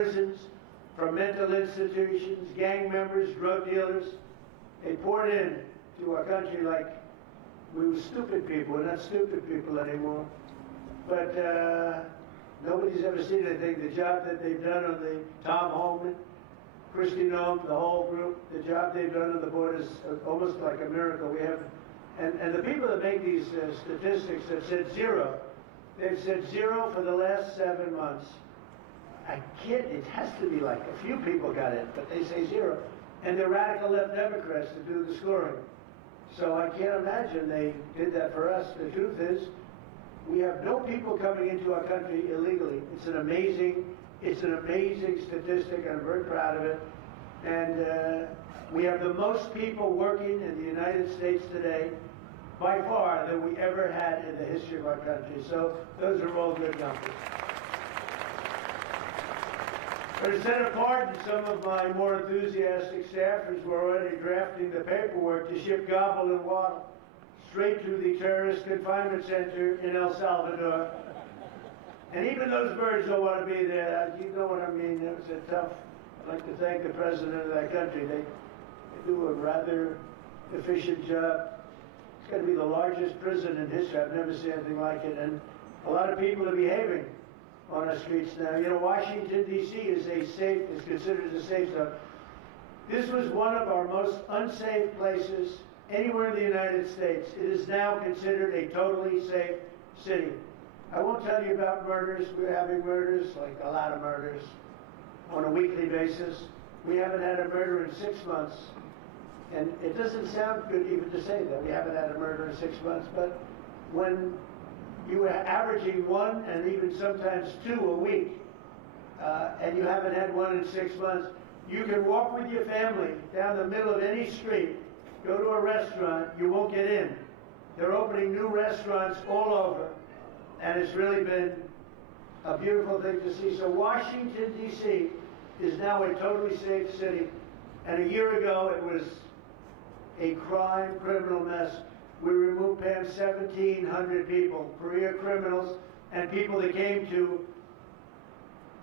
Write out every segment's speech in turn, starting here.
prisons, from mental institutions, gang members, drug dealers. They poured in to our country like we were stupid people. We're not stupid people anymore. But nobody's ever seen anything. The job that they've done on the Tom Homan, Kristi Noem, the whole group, the job they've done on the board is almost like a miracle. We have, and the people that make these statistics have said zero. They've said zero for the last 7 months. I kid, it has to be like a few people got it, but they say zero. And they're radical left Democrats to do the scoring. So I can't imagine they did that for us. The truth is, we have no people coming into our country illegally. It's an amazing statistic, and I'm very proud of it. And we have the most people working in the United States today, by far, than we ever had in the history of our country. So those are all good numbers. But instead of pardon, some of my more enthusiastic staffers were already drafting the paperwork to ship Gobble and Waddle straight to the terrorist confinement center in El Salvador. And even those birds don't want to be there. You know what I mean? It was a tough. I'd like to thank the president of that country. They do a rather efficient job. It's going to be the largest prison in history. I've never seen anything like it. And a lot of people are behaving on our streets now. You know, Washington, D.C. is considered a safe zone. This was one of our most unsafe places anywhere in the United States. It is now considered a totally safe city. I won't tell you about murders. We're having murders, like a lot of murders, on a weekly basis. We haven't had a murder in 6 months. And it doesn't sound good even to say that. We haven't had a murder in 6 months. But when you are averaging 1 and even sometimes 2 a week, and you haven't had 1 in 6 months, you can walk with your family down the middle of any street, go to a restaurant, you won't get in. They're opening new restaurants all over, and it's really been a beautiful thing to see. So Washington, D.C. is now a totally safe city, and a year ago it was a criminal mess. We removed, Pam, 1,700 people, career criminals, and people that came to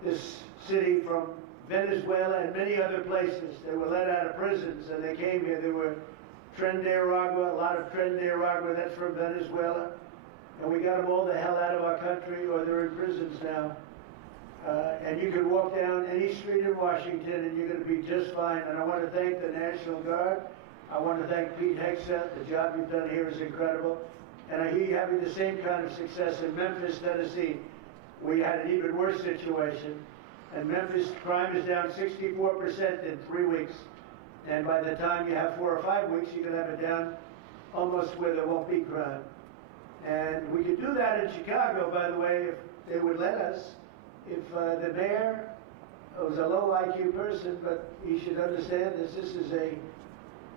this city from Venezuela and many other places. They were let out of prisons, and they came here. There were Tren de Aragua, a lot of Tren de Aragua, that's from Venezuela. And we got them all the hell out of our country, or they're in prisons now. And you can walk down any street in Washington, and you're going to be just fine. And I want to thank the National Guard. I want to thank Pete Hegseth. The job you've done here is incredible. And I hear you having the same kind of success in Memphis, Tennessee. We had an even worse situation. And Memphis crime is down 64% in 3 weeks. And by the time you have 4 or 5 weeks, you can have it down almost where there won't be crime. And we could do that in Chicago, by the way, if they would let us. If the mayor was a low IQ person, but he should understand this is a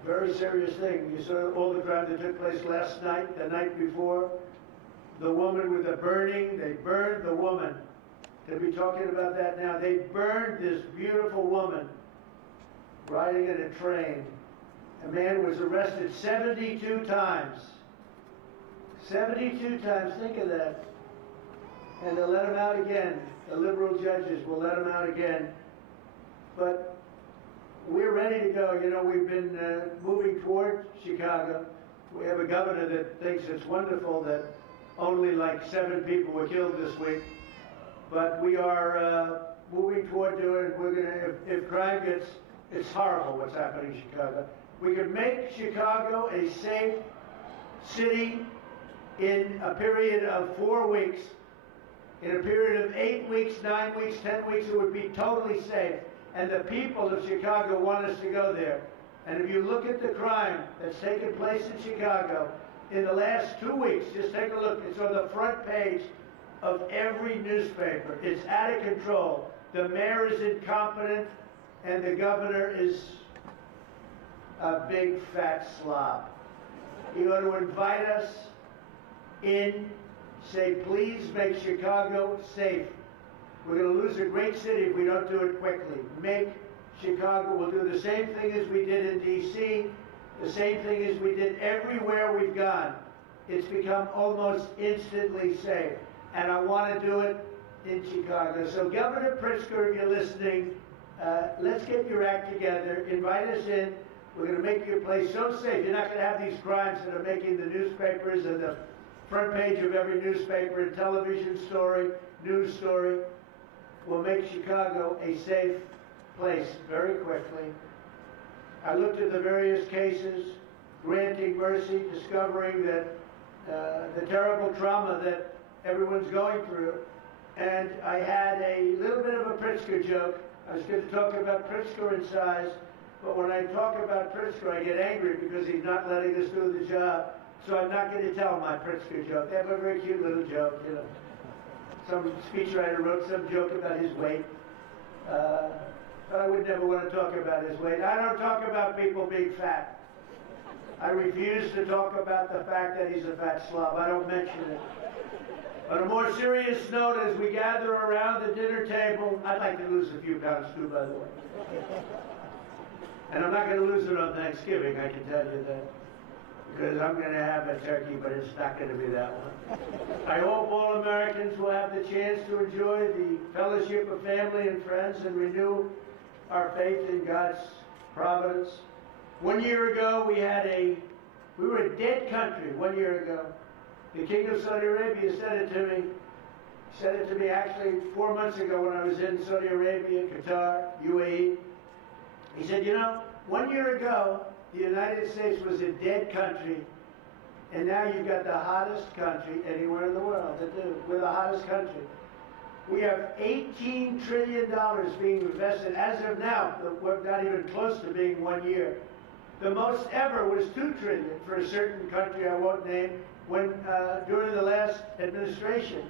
very serious thing. You saw all the crime that took place last night, the night before. The woman with the burning, they burned the woman. They'll be talking about that now. They burned this beautiful woman riding in a train. A man was arrested 72 times. 72 times, think of that. And they'll let him out again. The liberal judges will let him out again. But we're ready to go. You know, we've been moving toward Chicago. We have a governor that thinks it's wonderful that only like 7 people were killed this week. But we are moving toward doing it. We're going to, if crime gets, it's horrible what's happening in Chicago. We can make Chicago a safe city in a period of 4 weeks. In a period of 8 weeks, 9 weeks, 10 weeks, it would be totally safe. And the people of Chicago want us to go there. And if you look at the crime that's taken place in Chicago in the last 2 weeks, just take a look. It's on the front page of every newspaper. It's out of control. The mayor is incompetent, and the governor is a big fat slob. He ought to invite us in, say, please make Chicago safe. We're going to lose a great city if we don't do it quickly. Make Chicago. We'll do the same thing as we did in D.C., the same thing as we did everywhere we've gone. It's become almost instantly safe. And I want to do it in Chicago. So Governor Pritzker, if you're listening, let's get your act together. Invite us in. We're going to make your place so safe. You're not going to have these crimes that are making the newspapers and the front page of every newspaper and television story, news story. We'll make Chicago a safe place very quickly. I looked at the various cases, granting mercy, discovering that the terrible trauma that everyone's going through. And I had a little bit of a Pritzker joke. I was going to talk about Pritzker in size, but when I talk about Pritzker, I get angry because he's not letting us do the job. So I'm not going to tell my Pritzker joke. They have a very cute little joke, you know. Some speechwriter wrote some joke about his weight. But I would never want to talk about his weight. I don't talk about people being fat. I refuse to talk about the fact that he's a fat slob. I don't mention it. On a more serious note, as we gather around the dinner table, I'd like to lose a few pounds too, by the way. And I'm not going to lose it on Thanksgiving, I can tell you that. Because I'm going to have a turkey, but it's not going to be that one. I hope all Americans will have the chance to enjoy the fellowship of family and friends and renew our faith in God's providence. 1 year ago, we were a dead country 1 year ago. The King of Saudi Arabia said it to me. He said it to me actually 4 months ago when I was in Saudi Arabia, Qatar, UAE. He said, you know, 1 year ago, the United States was a dead country, and now you've got the hottest country anywhere in the world. We're the hottest country. We have $18 trillion being invested as of now. We're not even close to being 1 year. The most ever was $2 trillion for a certain country I won't name during the last administration.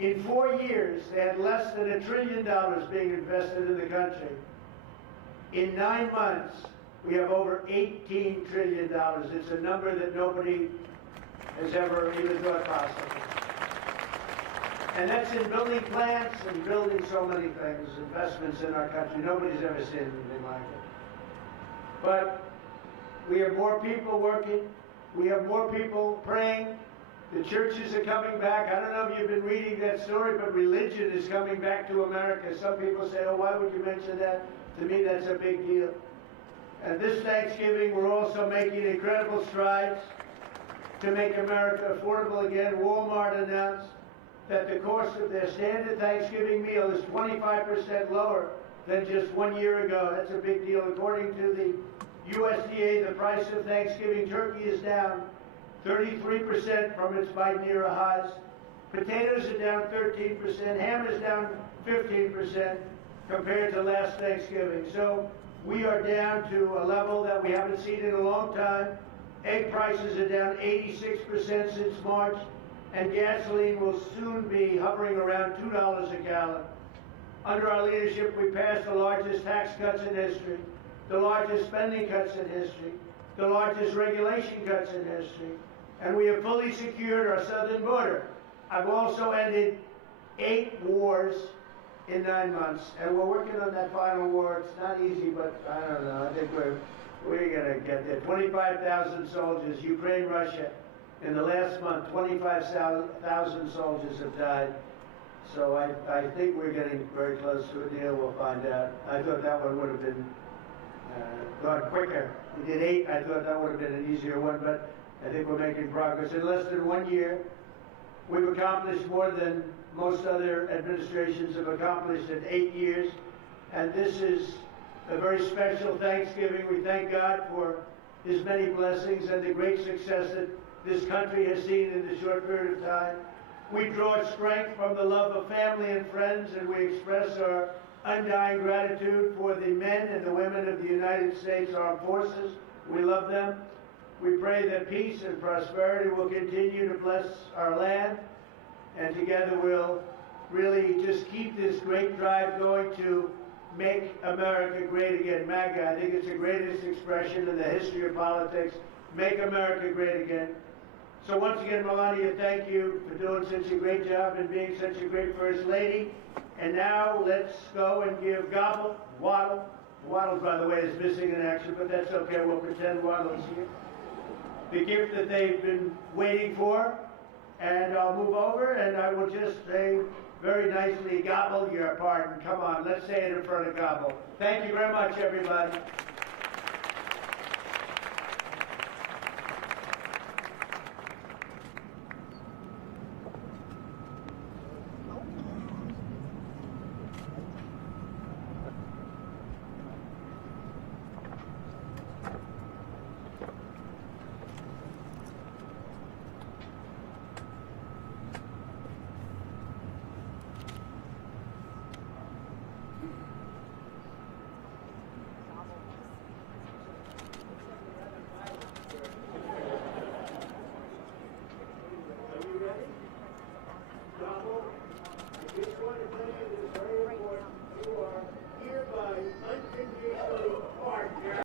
In 4 years, they had less than $1 trillion being invested in the country. In 9 months, we have over $18 trillion. It's a number that nobody has ever even thought possible. And that's in building plants and building so many things, investments in our country. Nobody's ever seen anything like it. But we have more people working. We have more people praying. The churches are coming back. I don't know if you've been reading that story, but religion is coming back to America. Some people say, oh, why would you mention that? To me, that's a big deal. And this Thanksgiving, we're also making incredible strides to make America affordable again. Walmart announced that the cost of their standard Thanksgiving meal is 25% lower than just 1 year ago. That's a big deal. According to the USDA, the price of Thanksgiving turkey is down 33% from its Biden era highs. Potatoes are down 13%. Ham is down 15% compared to last Thanksgiving. So we are down to a level that we haven't seen in a long time. Egg prices are down 86% since March, and gasoline will soon be hovering around $2 a gallon. Under our leadership, we passed the largest tax cuts in history, the largest spending cuts in history, the largest regulation cuts in history, and we have fully secured our southern border. I've also ended 8 wars in 9 months, and we're working on that final war. It's not easy, but I don't know. I think we're going to get there. 25,000 soldiers, Ukraine, Russia. In the last month, 25,000 soldiers have died. So I think we're getting very close to a deal. We'll find out. I thought that one would have been gone quicker. We did 8. I thought that would have been an easier one, but I think we're making progress. In less than 1 year, we've accomplished more than most other administrations have accomplished in 8 years. And this is a very special Thanksgiving. We thank God for His many blessings and the great success that this country has seen in this short period of time. We draw strength from the love of family and friends, and we express our undying gratitude for the men and the women of the United States Armed Forces. We love them. We pray that peace and prosperity will continue to bless our land, and together we'll really just keep this great drive going to make America great again. MAGA, I think it's the greatest expression in the history of politics. Make America great again. So once again, Melania, thank you for doing such a great job and being such a great First Lady. And now let's go and give Gobble, Waddle. Waddle, by the way, is missing in action, but that's okay. We'll pretend Waddle is here. The gift that they've been waiting for. And I'll move over and I will just say very nicely. Gobble your pardon. Come on, let's say it in front of Gobble. Thank you very much, everybody.